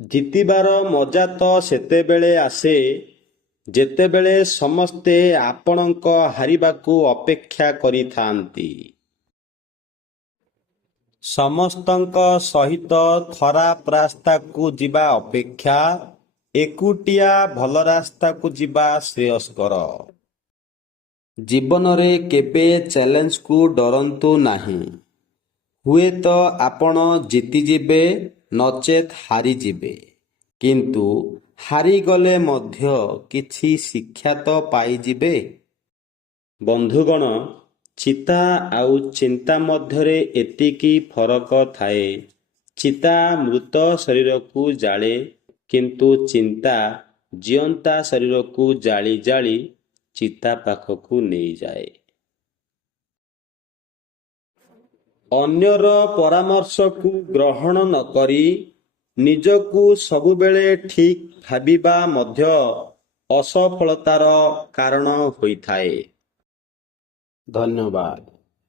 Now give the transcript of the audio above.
ଜିତିବାର ମଜା ତ ସେତେବେଳେ ଆସେ ଯେତେବେଳେ ସମସ୍ତେ ଆପଣଙ୍କ ହାରିବାକୁ ଅପେକ୍ଷା କରିଥାନ୍ତି। ସମସ୍ତଙ୍କ ସହିତ ଖରାପ ରାସ୍ତାକୁ ଯିବା ଅପେକ୍ଷା ଏକୁଟିଆ ଭଲ ରାସ୍ତାକୁ ଯିବା ଶ୍ରେୟସ୍କର। ଜୀବନରେ କେବେ ଚ୍ୟାଲେଞ୍ଜକୁ ଡରନ୍ତୁ ନାହିଁ। ହୁଏତ ଆପଣ ଜିତିଯିବେ ନଚେତ୍ ହାରିଯିବେ, କିନ୍ତୁ ହାରିଗଲେ ମଧ୍ୟ କିଛି ଶିକ୍ଷା ତ ପାଇଯିବେ। ବନ୍ଧୁଗଣ, ଚିତା ଆଉ ଚିନ୍ତା ମଧ୍ୟରେ ଏତିକି ଫରକ ଥାଏ। ଚିତା ମୃତ ଶରୀରକୁ ଜାଳେ, କିନ୍ତୁ ଚିନ୍ତା ଜିଅନ୍ତା ଶରୀରକୁ ଜାଳି ଜାଳି ଚିତା ପାଖକୁ ନେଇଯାଏ। ଅନ୍ୟର ପରାମର୍ଶକୁ ଗ୍ରହଣ ନକରି ନିଜକୁ ସବୁବେଳେ ଠିକ୍ ଭାବିବା ମଧ୍ୟ ଅସଫଳତାର କାରଣ ହୋଇଥାଏ। ଧନ୍ୟବାଦ।